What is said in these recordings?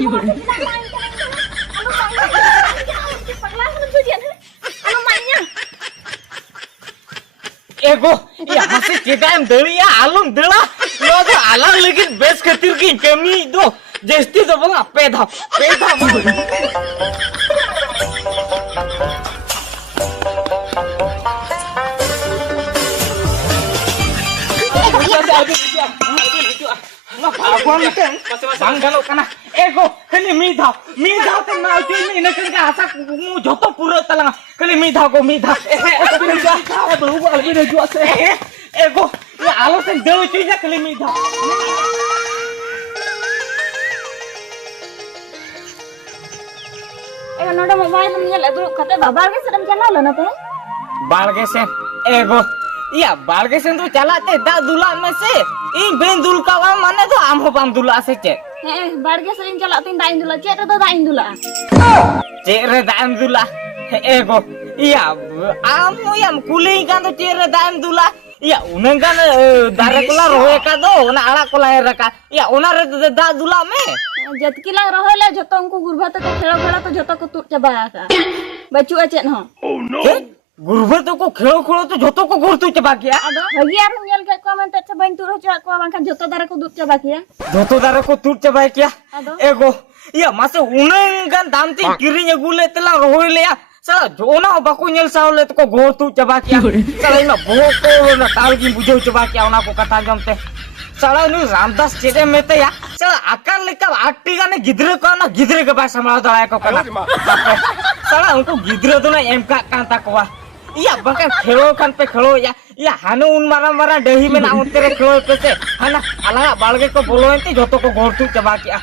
Ibu masih tidak main kan? Anu mainnya, pagla ka ng sudian. Anu mainnya? Ego, ya masih kita em deli ya alum dela. Lo tuh alang lagi best ketir ki kami do. Jesti to bang peda. Bang galok kana ego kali midha te mau ti ni nak ka asa mu joto pura talang kali midha baru algi ne jual se ego ya alo sen deu ti na kali midha नोडा mobile में ले दुरुब कते बाबा के सरम चला लो ना ते बालगे से एगो या बालगे से तो चलाते दा दुला में से इन बेन दुल का माने तो आम हो बाम दुला से चे बालगे सरम चला तीन दाइन दुला चे तो दाइन दुला चे रे दाइन दुला एगो या आम या कुली का तो चे रे दाइन दुला या उनंगन दारे कोला रोए का दो ना आला कोला रका या ओना रे दा दुला में जतकी लाग रहले जतो उनको गुरबा तक खेलो तो जतो को तुर चबा का बचु अचेन हो गुरबा तो को खेलो तो जतो को गुर तुर चबा किया आदो हगी आर नेल के को मन तच बइन तुर हो को बांका जतो दारे को दुर चबा किया जतो दारे को तुर चबा किया एगो या मासे उनंगन दामती किरिन अगुले तला रोले या साला जोना बाको नेल सावले तो को गोर तुर चबा किया साला ना भोको ना तालगी बुझो चबा किया उना को कथा जमते साला नु रामदास चेदे मेते या साला आकार लेका आटी गाने गिद्रे को ना गिद्रे के पास संभाल दड़ा को कना साला उनको गिद्रे तो ना एम का कांता कोवा या बका खेलो कान पे खेलो या हानो उन मारा दही में ना उतरे खेलो पे से हाना अलगा बालगे को बोलो एंती जोतो को गोरतु चबा किया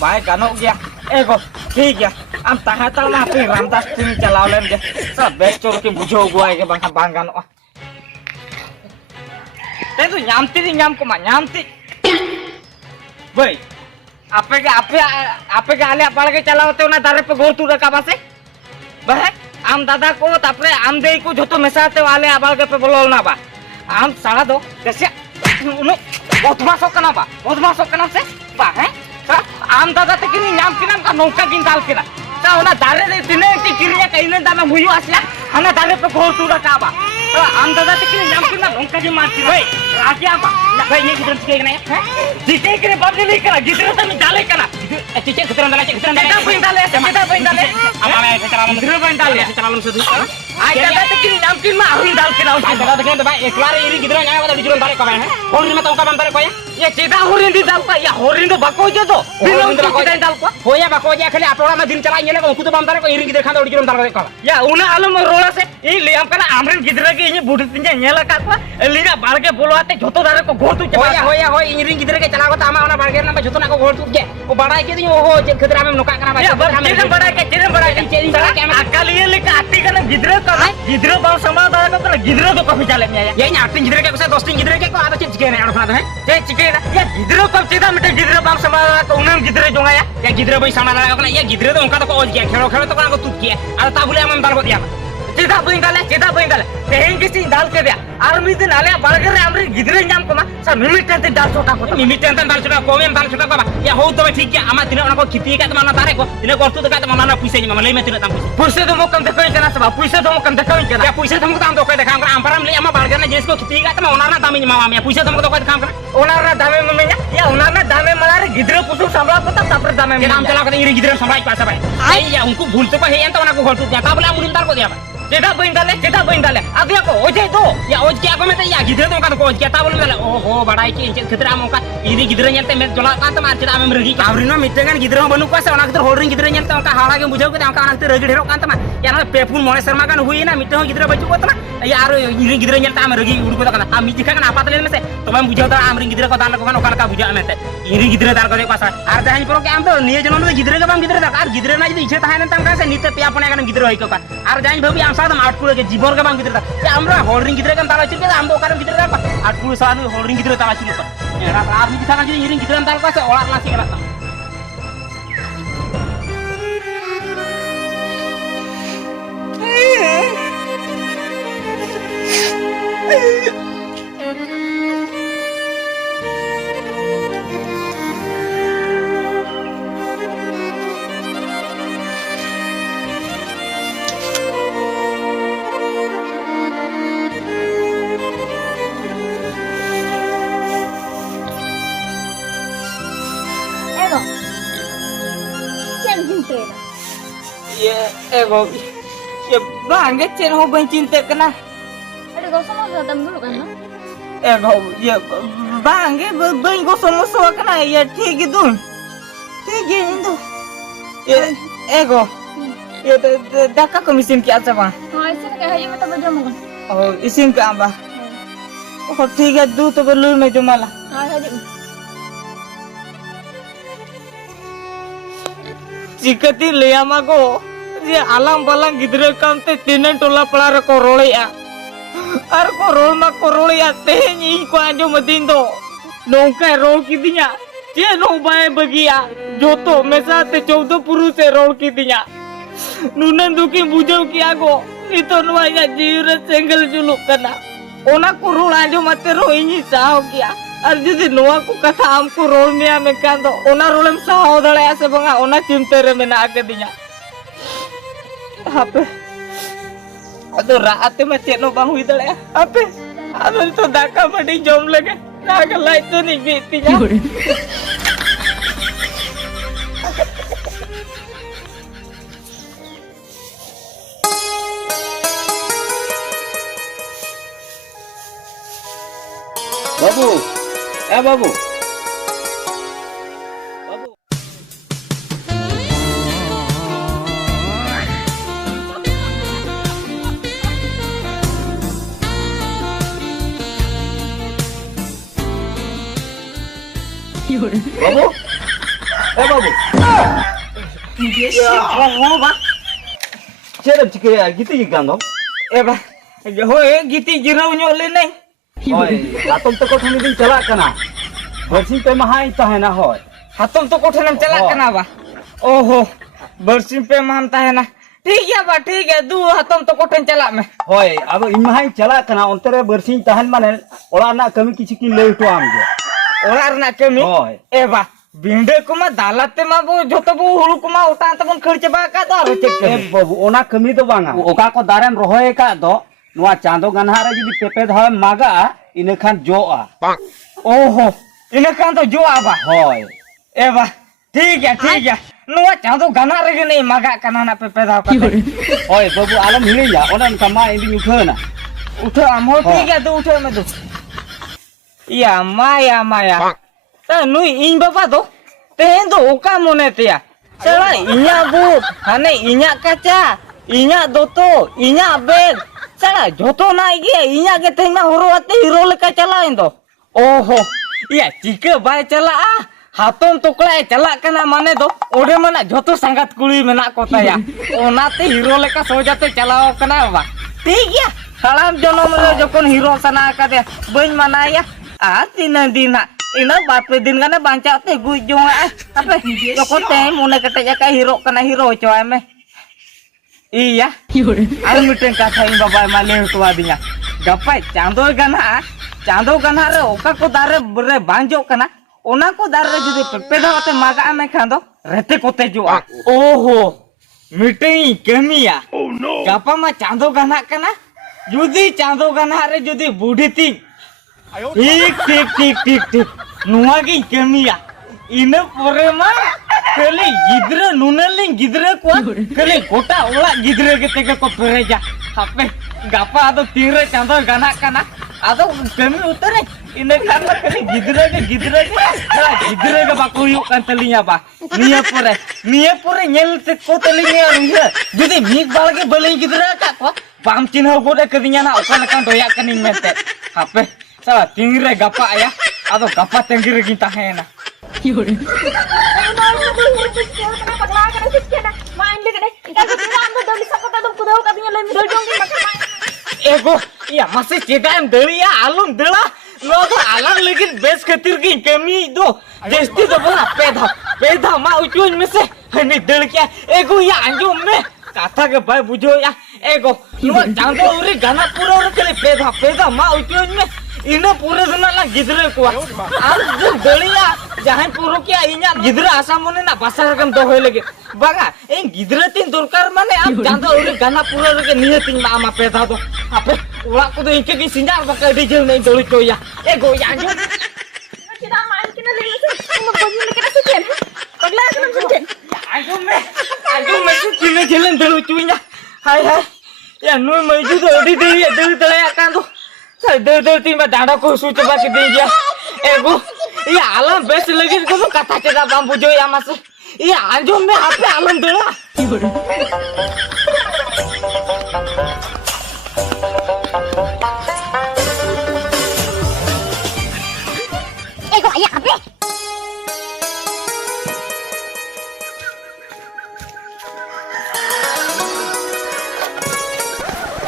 बाय गानो गया एगो ठीक गया हम ताहा तल ना पे रामदास तीन चलाव लेन जे सब बेच चोर के बुझो गुआय के बंका बांग गानो तो nyam ko ma nyamti boy ape ke ale apal ke chalaote ona dare pe gor tu raka base bahe am dada ko tapre am dei ko joto mesate ale apal ke pe bolol na ba am sala do dese uno bodmasok kana se ba he am dada te kini nyam kinam ka nongka kin dal kina ta ona dare de tine ti kirnya kaine dana muyu asya hana dare pe gor tu raka ba am dada te kini nyam kina nongka ji marti boy Rakiya बा भाई ये किधर के ना है जीते के बाप ने लेकर गिदर तो डाले कना चीचे किधर डाले पिन डाले हमारे गिदर पिन डाले चलालम सुधु आई दादा तो कि नाम किन में आहुन डाल के ना दादा तो के भाई एक बार ये गिदर ना वाला गिदर डाले कबे है होरिन में तो का बंदर को ये चेदा होरिन दी डाल का या होरिन तो बको जे तो दिन को डाल को होया बको जे खाली आपड़ा में दिन चला ये को तो बंदर को ये गिदर खान गिदर डाल का या उना आलम रोला से ये ले हम कना आमरे गिदर के ये बुढ़ तिन नेला का लीना बाल के बोलो जोतो दारे को गोर तू होया इनरिन गिदरे के चलागो त आमा ओना बारगे ना जोतो ना को गोर तू के ओ बड़ाई के ओहो जे खतरा में नोका कना भाई हम बड़ाई के चेरी साला के अकल ये लेके आती कना गिदरे का गिदरे बाल समा दारे को गिदरे तो कभी चले में ये आटिन गिदरे के 10 टिन गिदरे के को आदा चिके ने आड़ो ना है जे चिके ये गिदरे को चेदा मिटे गिदरे बाल समा को उनम गिदरे जोंगा या गिदरे भाई समा दारे को ये गिदरे तो उनका तो को के खेलो तो को तू के आ ता बोले हम दाल को दिया चेदा बइन डाले तेहें किसी डाल के दिया आर मी दिन आले बारगर रे हमरे गिदरे नाम को मा सा मिमिट ते डाल छोटा को मिमिट ते डाल छोटा को में डाल छोटा को या हो तो ठीक है आमा दिन ओना को खिती का माना तारे को दिन को तो का माना पैसे मा ले में तिन ताम पैसे तो मोकम देखै कना सब पैसे तो मोकम देखै कना या पैसे तो मोकम ताम तो कोई देखा हम परम ले आमा बारगर ने जिस को खिती का ओना ना दामी मा में पैसे तो मोकम तो कोई देखा हम ओना ना दामे में या ओना ना दामे मला रे गिदरे पुसु संभला को तापर दामे में नाम चला के गिदरे संभला पासा भाई आई या उनको भूलते को हे एंत ओना को घर तू जाता बोले हम डाल को दिया चेदा बइन डाले अब या को ओजे तो या ओज के आगो में तो या गिदरे तो का को ओज के ता बोल मेला ओ हो बड़ाई के इनचे खतरा मोका इनी गिदरे नेते में जोला का त मार चेदा में रगी कावरिनो मिटेगन गिदरे बनु को से ओना खतर होरिन गिदरे नेते ओका हाड़ा के बुझाव के ओका ओना रगी ढेरो कांत मा या ना पेपुन मोने शर्मा गान हुई ना मिटे गिदरे बचु को तना या आरो इनी गिदरे नेते आम रगी उड़ को तना आ मी जिखा ना आपातले में से तो मैं बुझाव ता आमरी गिदरे को दान को ओका का बुझा में ते इनी गिदरे दार को पासा आर दाहन पर के आम तो निये जनो में गिदरे के बाम गिदरे दा आर गिदरे ना जदी इछे ताहे ना तम का से निते पे अपने गान गिदरे होई को आर जाइन भबी आम सादम आउटपुट के जीवन के बाम गिदरे या हमरा होल्डिंग गिदरे के ताला चिके आम दो कार गिदरे दा आउटपुट सानु होल्डिंग गिदरे ताला चिके को एरा आर मी जिखा ना जदी इनी गिदरे ताल का से ओला ना सिगरा चिंता ये गो ये बांगे चेन हो बन चिंता कना अरे गौसम हो दम दulu kan गो ये बांगे बन गो समोसा कना ये ठीक है इंदो ये गो ये दाका को मिसिन क्या सब हां ऐसे के है ये तो बजो मगन ओ इसिन का आंबा ओ ठीक है दू तो लुई में जमाला हां है चिकती लियामा को जे आलाम बालाम गिद्रे कामते तीन टोला पड़ा रको रोलिया और को रोल मा को रोलिया तेहें इन को आजो मदीन दो नौका रोल की दिया जे नो बाय बगिया जो तो मेसा ते 14 पुरुष से रोल की दिया नुनन दुकी बुझो किया गो इतो नवाया जीव सेंगल जुलुक कना ओना को रोल आजो मते रो इनी साहो किया और जुदी नोआ को कथा हमको रोल मिया में कान दो ओना रोलम साहो दड़या से बंगा ओना चिंते रे मेना के दिया आपे अदो रात में चेनो बांग हुई दड़या आपे अदो तो दाका मडी जम लगे नाग लाई तो नहीं बीती जा बाबू ए बाबू बाबू ए बाबू हो बा चेरम चिके गिती गांदो ए बा होए गीती जिराव ᱧᱚᱜ ले नहीं होय रातम तो कोठनी दिन चला कना बरसिन पे महाई तहना होय हातम तो कोठनम चला कना बा ओहो बरसिन पे मान ताहेना ठीक है बा ठीक है दू हातम तो कोठन चला में होय अब इन महाई चला कना अंतरे बरसिन तहन माने ओला ना कमी किछि की ले उठो आम जे ओला रना कमी होय ए बा भिंडे कुमा दालाते मा बो जोतो बो हुळु कुमा उटा तबन खर्च बा का दो आरो चेक ए बाबू ओना कमी तो बांगा ओका को दारेम रोहय का दो नुआ चांदो गनहा रे जदी पेपे धाय मागा इने खान जोआ ओहो इने खान तो जो आबा होय ए बा ठीक है नुआ चांदो गना रे नहीं मागा कना ना पे पैदा का होय बाबू आलम हिलिया ओनन कमा इंदी उठना उठो आमो ठीक है तो उठो में दो या माया त नुई इन बाबा दो तेहें दो ओका मोने तेया चला इnya बूट हाने इnya काचा इnya दोतो इnya बेग चला जोतो ना गे इnya के तेहें ना होरो आते हीरो लेका चला इन दो ओहो या चिके बाय चला हातम टुकड़ा चला कना माने दो ओडे मना जोतो संगत कुड़ी मेना कोताया ओनाते हीरो लेका सोजाते चलाओ कना बा ठीक गया हड़ाम जनम रे जखन हीरो सना कादे बइन मनाया आ तीन दिन ina bape din kana banca te gujung apa joko te mune kete ka hero kana hero coy me iya ayo miten kata in baba male to adinya gapai chando gana re oka ko dare bre banjo kana ona ko dare judi peda te maga me khando rete kote jo oho miten kemiya oh no gapa ma chando gana kana judi chando gana re judi budi ting ठीक नुआ की कमिया इने पोरे मा कले गिद्रे नुनलिंग गिद्रे को कले गोटा ओला गिद्रे के तेके को पेरेजा हापे गापा आदो तीरे चांदो गाना काना आदो कमी उतरे इने खाना कले गिद्रे के बाको यु कान तलिया बा निये पोरे नेल ते को तलिया रुया जदी मीक बाल के बले गिद्रे का को बाम चिन्ह गोडे कदिया ना ओका लकान दोया कनिंग मेते हापे साला तीरे गपा आया आदो गपा तेंगिरे गिता है ना एगो या मसे चेदाम दलिया आलूम दला नो तो आलम लेकिन बेस खतिर की कमी दो जस्ती तो बोला पेधा मा उचुन में से हनी दल क्या एगो या अंजो में काथा के भाई बुझो या एगो नो चांदो उरी गाना पूरा उरी चले पेधा मा उचुन में इने पूरे दिन ना गिद्रे को आम जो दलिया जहां पुरो क्या इnya गिद्रे आसा मने ना बासा कम दो होय लगे बागा ए गिद्रे तीन दरकार माने आम चांदो उरी गाना पूरा रे नियतिन मा मा पेधा दो आपे उला को तो इनके की सिंजार बका डीजे नहीं दोली तो या ए गो या जो kita main kena lagi sih mau bagi mereka sih kan pagla kan sih आजो में jalan dulu cuinya. Hai hai. Ya nuai maju tuh di kan tuh. Saya tiba dada ko su coba ke dia. Go. Iya alam best lagi ko kata cerita bambu jo ya masuk. Iya anjom me HP alam dulu. Kok ayah apa?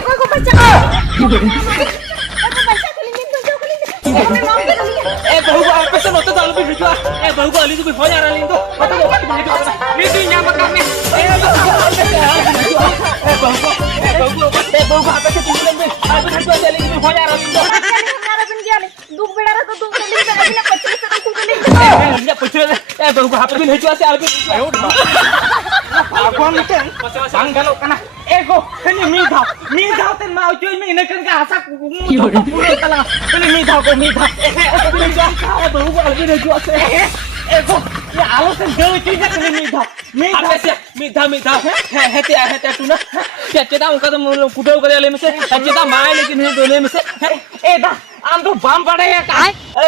Kok baca? Aku baca kelingin tuh jauh kelingin. Bahu ko apa sih nonton dalam video ah? Bahu ko ali tuh phone ya ralin tuh. Ini nyama kami. Bahu ko apa sih tulen deh? Aku satu aja lagi phone ya ralin tuh. दुख बेड़ा रहा तो दुख नहीं बेड़ा बिना पचले से तो कुछ नहीं Ini pecel bahu ko apa bin hejo asih albin. Aku mungkin bang kalau kena go ini mi dhau ten mau cuy mi ini kan ka asak pulo tala ini mi dhau bahu ko albin hejo asih go ya alo sen deu cuy ya ini mi dhau hete tu na ceta उनका तो कुटाव कर ले में से ceta my लेकिन है दोने में से दा आम तो बम पड़े या का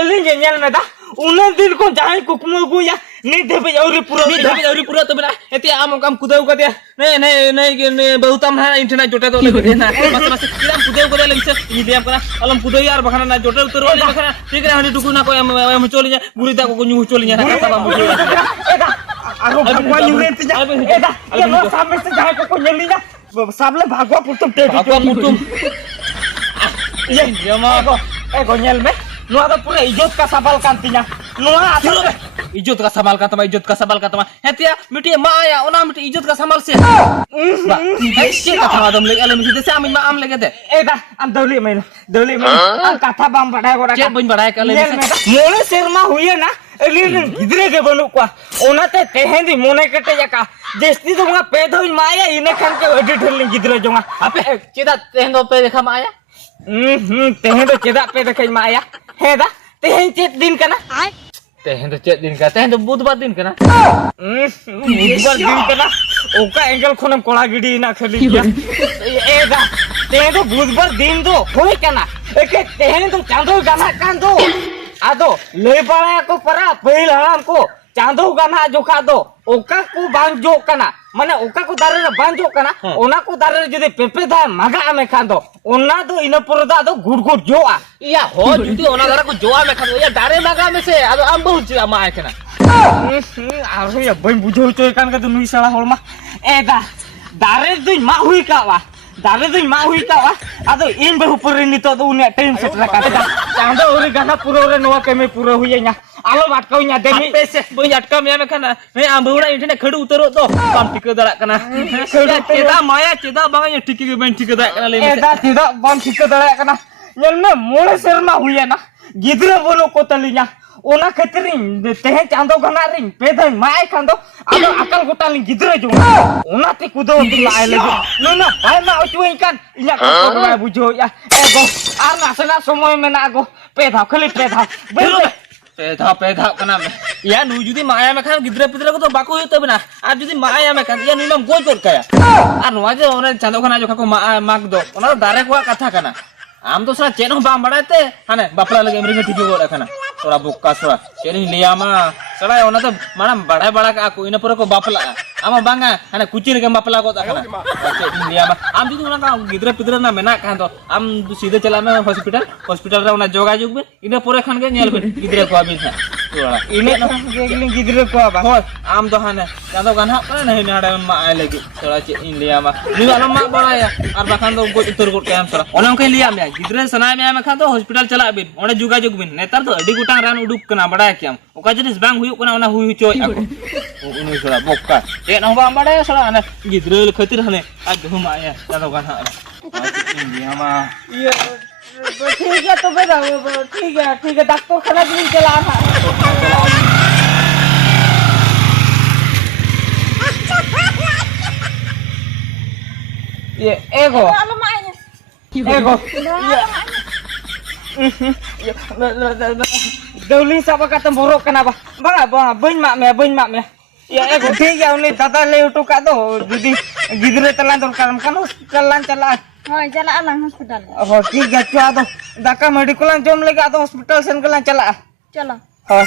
लिंग जेल में दा उन दिन को जाए कुकमो को या नहीं देबे औरी पूरा तो बना एते आम काम कुदाव कर दिया नहीं बहुत हम है इंटरनेट जोटे तो ले ना बस किराम कुदाव कर ले से ये दिया करा अलम कुदाव यार बखाना ना जोटे उतर ले बखाना ठीक है हनी टुकु ना को हम चोली जा गुरीता को न्यू चोली जा ना सब मुझे एदा आरो भगवा यूरेन ते जा एदा ये लो सामने से जाए को जल्दी जा सामने भागवा पुरतुम ये जमा को nyel me nuah ada pura ijot ka sabal kantinya nuah asal ijot ka samal kata hetia miti maaya ona miti ijot ka samal se ba sih kata adam lagi alam mesti se amin ma am lagi te dah am doli main am kata bang badai gora cek bun badai kali mone serma huye na elin gidre ke banu kwa ona te tehendi mone kete ya ka jesti to mga pedo maaya ine kan ke edit helin gidre jonga ape cida tehendo pe dekha maaya tehen to cedak pe dekai maya heda tehen cet din kana tehen to cet din ka tehen to budbar din kana budbar din kana oka angle khonam kola gidi na khali ya eda tehen to budbar din do hoi kana eke tehen to chando gana kan do ado le para ko para peil haram ko chando gana joka do oka ko banjo kana माने ओका को दारे रे बांजो कना ओना को दारे रे जदि पेपे दा मागा में खांदो ओना दो इन पुरदा दो गुड़ जोआ या हो जुदी ओना दारे को जोआ में खांदो या दारे मागा में से आदो आम बहुत ज मा आकना आरो या बई बुझो चोय कान का तो नुई साला होलमा एदा दारे दुई मा हुई कावा आदो इन बे ऊपर नितो दो उने टाइम सेट रखा चांदो ओरे गाना पूरा ओरे नवा केमे पूरा हुईया आलो बाटकाव nya demi pese boy atkam ya mekana me ambuna internet khadu utero to kam tika dara kana ceda maya ceda banganya tiki ge ben tika dara kana le eda ceda bam tika dara kana yelme mole serma huya na gidra bono ko talinya ona khatirin tehen chando gana ring pedai mai khando ado akal gotaling gidra jo ona te kudo dilai lagi no bai ma ochuin kan inya ko ma bujo ya go arna sena somoy mena go pedha khali pedha pedha kana ya nu judi maya me kan gidra pidra ko to bako hote bena ar judi maya me kan ya nu nam goj kor kaya ar noa je ona chando khana jo ko mag do ona dare ko katha kana am to sara chen ho bam badate hane bapla lage amri tiki go rakhana थोड़ा बुक्का थोड़ा चेनी लिया मा सड़ा ओना तो माना बड़ा का को इन पर को बापला आमा बांगा हने कुचिर के बापला को ताकना चेनी लिया मा आम जुदी ओना का गिदरा पिदरा ना मेना कान तो आम सीधे चला में हॉस्पिटल रे ओना जोगाजोग बे इन पर खान के नेल बे गिदरा को आबी था तोड़ा इने गेगली गिदरा को आबा हो आम तो हने चांदो गाना पर नहीं नाडा मा आय लगी थोड़ा चेनी लिया मा नि आलम मा बड़ा या और बाखान तो गो उतर को काम थोड़ा ओना के लिया में गिदरा सना में खान तो हॉस्पिटल चला बिन ओना जोगाजोग बिन नेतार तो अडी गुटांग रान उडुक कना बड़ा क्या ओका जिनिस बांग हुयु कना ओना हुयु चोय ako उनी सला बोक्का ए न बा बड़ा सला ने गिदरा खातिर हने आज हुमा या चांदो गाना इंडिया मा ये ठीक है तो बताओ ठीक है डॉक्टर खाना भी चला था ये एगो Dawling sa baka temborok kana ba? Banga bang mak me. Ya ठीक है उन्हें दादा ले उठो का दो जुदी गिदरे तलान दरकार kan hospital lan चला Hoi, jalan alang hospital. oh ठीक है चलो दाका मेडिकल जम लेगा तो हॉस्पिटल सेन कलान चला Chalo. oh